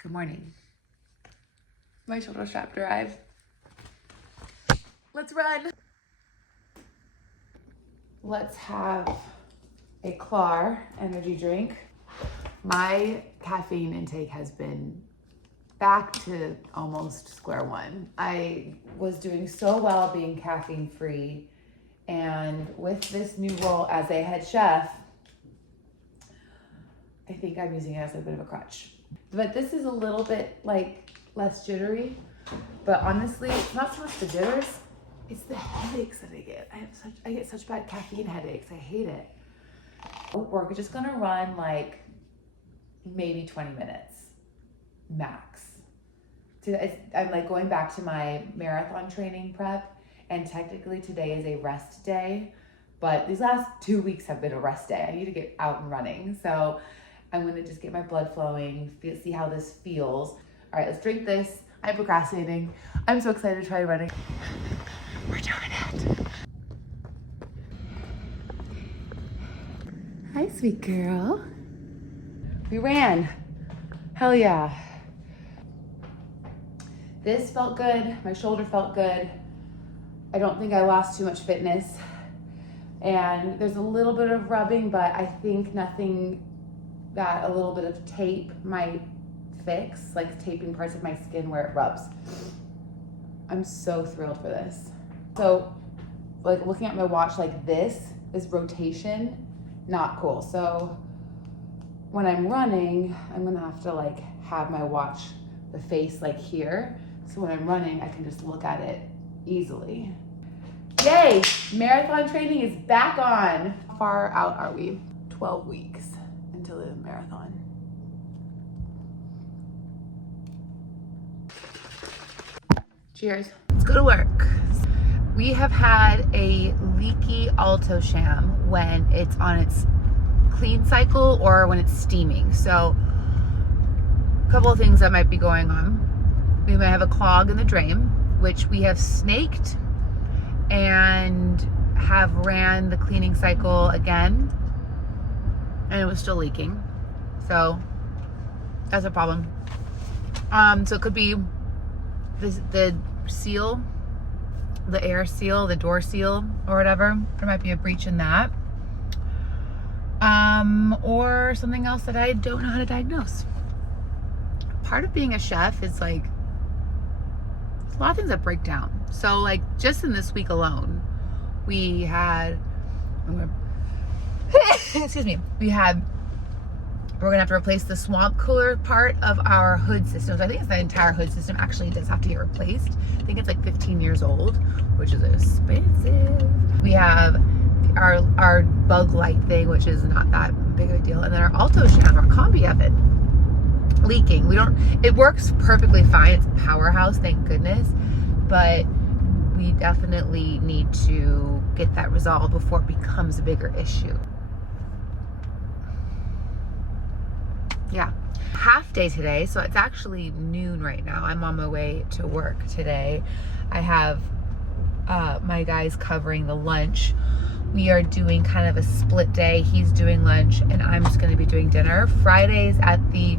Good morning. My shoulder strap arrived. Let's run. Let's have a Clar energy drink. My caffeine intake has been back to almost square one. I was doing so well being caffeine free, and with this new role as a head chef, I think I'm using it as a bit of a crutch. But this is a little bit like less jittery, but honestly, it's not so much the jitters, it's the headaches that I get. I get such bad caffeine headaches. I hate it. We're just gonna run like maybe 20 minutes max. I'm like going back to my marathon training prep, and technically today is a rest day, but these last 2 weeks have been a rest day. I need to get out and running. So I'm gonna just get my blood flowing, see how this feels. All right, let's drink this. I'm procrastinating. I'm so excited to try running. We're doing it. Hi, sweet girl. We ran. Hell yeah. This felt good. My shoulder felt good. I don't think I lost too much fitness. And there's a little bit of rubbing, but I think nothing that a little bit of tape might fix, like taping parts of my skin where it rubs. I'm so thrilled for this. So like looking at my watch like this rotation, not cool. So when I'm running, I'm gonna have to like have my watch, the face like here. So when I'm running, I can just look at it easily. Yay, marathon training is back on. How far out are we? 12 weeks until the marathon. Cheers. Let's go to work. We have had a leaky Alto sham when it's on its clean cycle or when it's steaming. So a couple of things that might be going on. We might have a clog in the drain, which we have snaked and have ran the cleaning cycle again, and it was still leaking. So that's a problem. So it could be the seal, the air seal, the door seal, or whatever. There might be a breach in that. Or something else that I don't know how to diagnose. Part of being a chef is like, there's a lot of things that break down. So like just in this week alone, we had, excuse me, we're gonna have to replace the swamp cooler part of our hood system. So I think it's the entire hood system actually does have to get replaced. I think it's like 15 years old, which is expensive. We have our bug light thing, which is not that big of a deal. And then our Alto sham, our combi oven, leaking. It works perfectly fine. It's a powerhouse, thank goodness. But we definitely need to get that resolved before it becomes a bigger issue. Yeah, half day today, so it's actually noon right now. I'm on my way to work today. I have my guys covering the lunch. We are doing kind of a split day. He's doing lunch and I'm just going to be doing dinner. Fridays at the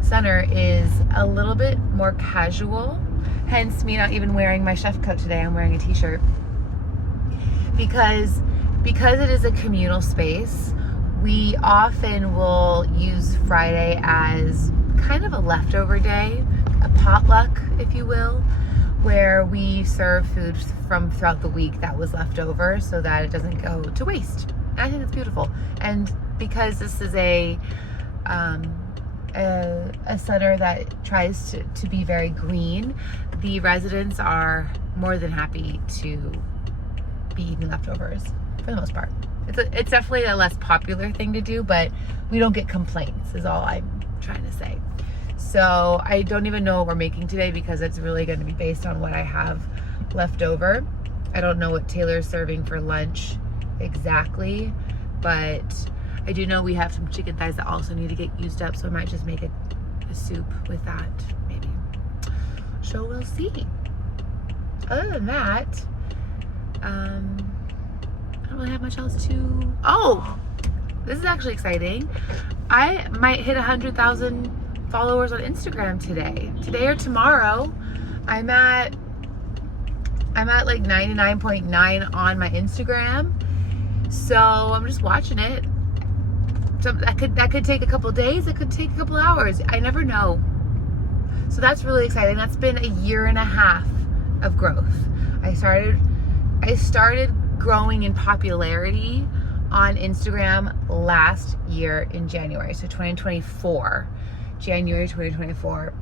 center is a little bit more casual, hence me not even wearing my chef coat today. I'm wearing a t-shirt because it is a communal space. We often will use Friday as kind of a leftover day, a potluck, if you will, where we serve food from throughout the week that was left over so that it doesn't go to waste. And I think it's beautiful. And because this is a center that tries to be very green, the residents are more than happy to be eating leftovers for the most part. It's definitely a less popular thing to do, but we don't get complaints is all I'm trying to say. So I don't even know what we're making today because it's really going to be based on what I have left over. I don't know what Taylor's serving for lunch exactly, but I do know we have some chicken thighs that also need to get used up, so I might just make a soup with that, maybe. So we'll see. Other than that, I don't really have much else to... Oh, this is actually exciting. I might hit 100,000 followers on Instagram today or tomorrow. I'm at like 99.9 on my Instagram. So I'm just watching it. So that could take a couple days, it could take a couple hours. I never know. So that's really exciting. That's been a year and a half of growth. I started growing in popularity on Instagram last year in January. So 2024, January 2024.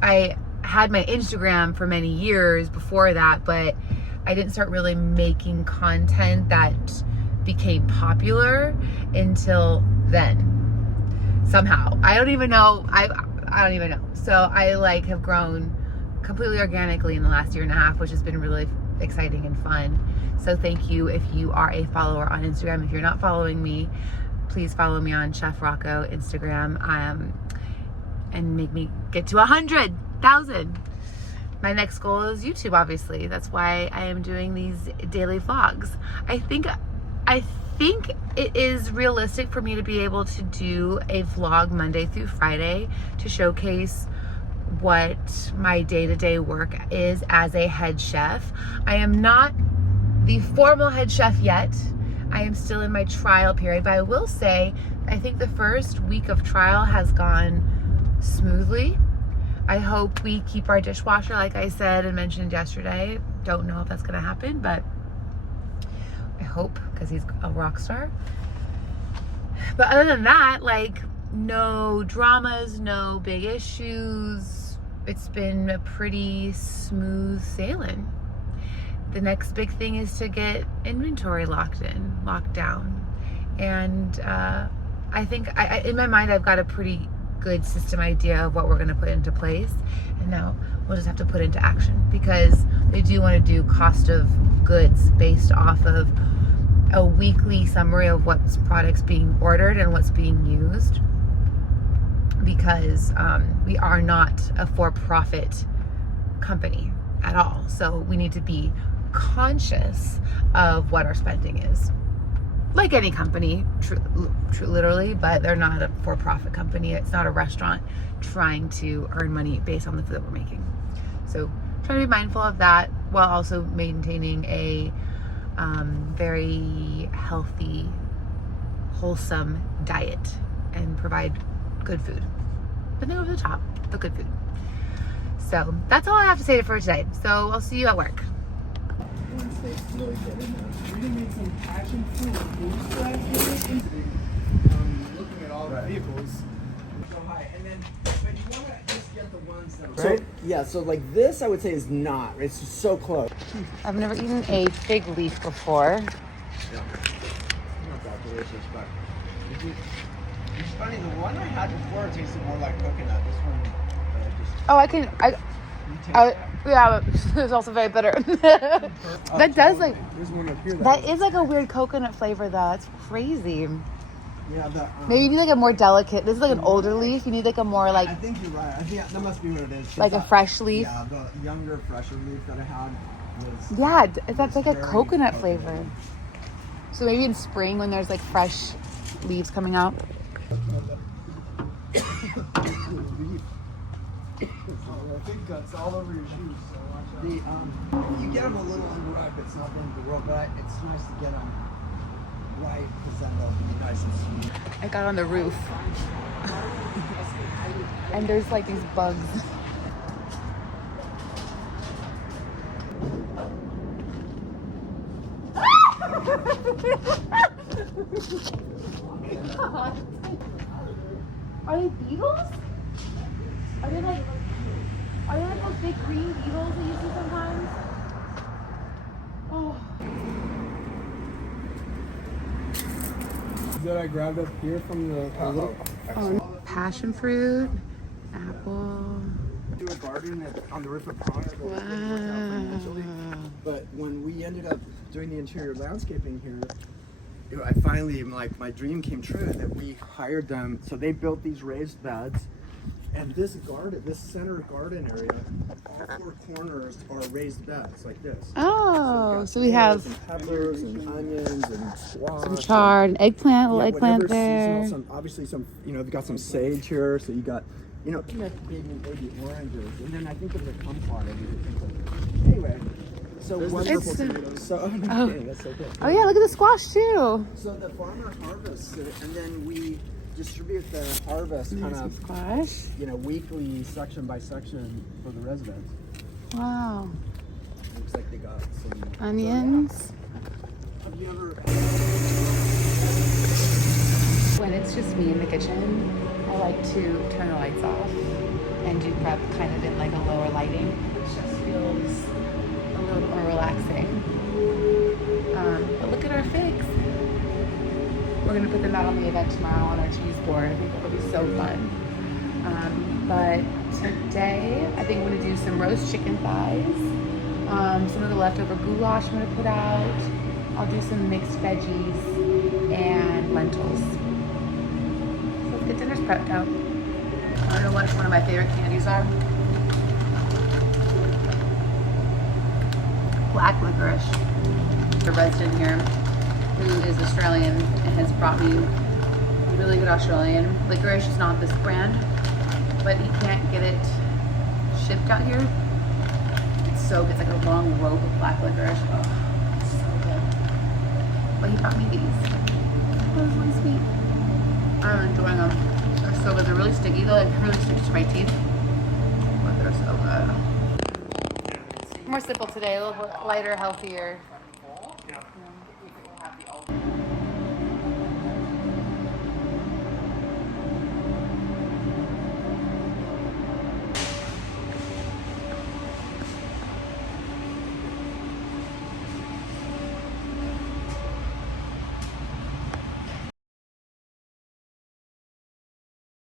I had my Instagram for many years before that, but I didn't start really making content that became popular until then. Somehow. I don't even know. I don't even know. So I like have grown completely organically in the last year and a half, which has been really exciting and fun. So thank you if you are a follower on Instagram. If you're not following me, please follow me on Chef Rocco Instagram, and make me get to 100,000. My next goal is YouTube, obviously. That's why I am doing these daily vlogs. I think it is realistic for me to be able to do a vlog Monday through Friday to showcase what my day-to-day work is as a head chef. I am not the formal head chef yet. I am still in my trial period, but I will say I think the first week of trial has gone smoothly. I hope we keep our dishwasher, like I said and mentioned yesterday. Don't know if that's gonna happen, but I hope, because he's a rock star. But other than that, like, no dramas, no big issues. It's been a pretty smooth sailing. The next big thing is to get inventory locked down. And I think in my mind, I've got a pretty good system idea of what we're going to put into place. And now we'll just have to put into action, because they do want to do cost of goods based off of a weekly summary of what's products being ordered and what's being used, because we are not a for-profit company at all. So we need to be conscious of what our spending is. Like any company, literally, but they're not a for-profit company. It's not a restaurant trying to earn money based on the food that we're making. So try to be mindful of that while also maintaining a very healthy, wholesome diet and provide good food. Nothing over the top, but good food. So that's all I have to say for today. So I'll see you at work. Once they slowly get in there. We're gonna make some passion fruit boost flags here. Looking at all the vehicles. Go high, and then, but you wanna just get the ones that are right. So yeah, so like this, I would say is not. It's just so close. I've never eaten a fig leaf before. Yeah. Not that delicious, but it's funny. The one I had before tasted more like coconut. This one, yeah, it's also very bitter. That does like, there's one up here that is like a weird coconut flavor though. It's crazy. Yeah, maybe you need like a more delicate. This is like an older leaf. You need like a more like. I think you're right. I think that must be what it is. Like a fresh leaf. Yeah, the younger, fresher leaf that I had was. Yeah, that's like a coconut flavor. So maybe in spring when there's like fresh leaves coming out. Big guts all over your shoes. So watch out. You get them a little unripe. It's not the end of the world, but it's nice to get them right because then they'll be nice and sweet. I got on the roof, and there's like these bugs. Are they beetles? Are they like those big green beetles that you see sometimes? Oh. That I grabbed up here from the Passion fruit, apple. Do a garden on the roof of Ponce. Wow. But when we ended up doing the interior landscaping here, I finally, like, my dream came true that we hired them. So they built these raised beds, and this garden, this center garden area, all four corners are raised beds like this. Oh, so we have and peppers and onions and squash, some chard, eggplant, little yeah, eggplant whatever there. seasonal, obviously some, you know, they've got some sage here. So you got You know, maybe oranges, and then I think of the kumquat. Anyway, so what? It's- Oh, okay, that's so good. Oh yeah, look at the squash too. So the farmer harvests it, and then we distribute the harvest kind Some of, squash. you know, weekly, section by section for the residents. Wow. Looks like they got some Onions. Have you ever? When it's just me in the kitchen, I like to turn the lights off and do prep kind of in like a lower lighting. It just feels a little bit more relaxing. But look at our figs. We're gonna put them out on the event tomorrow on our cheese board. I think that'll be so fun. But today, I think I'm gonna do some roast chicken thighs. Some of the leftover goulash I'm gonna put out. I'll do some mixed veggies and lentils. So the dinner's prepped out. I don't know what one of my favorite candies are. Black licorice. The resident here, who is Australian and has brought me really good Australian licorice. It's not this brand, but he can't get it shipped out here. It's so good. It's like a long rope of black licorice. Oh, it's so good. But he brought me these. Oh, it's really sweet. I'm enjoying them. They're so good. They're really sticky though. It really sticks to my teeth. But they're so good. More simple today, a little bit lighter, healthier. Yeah.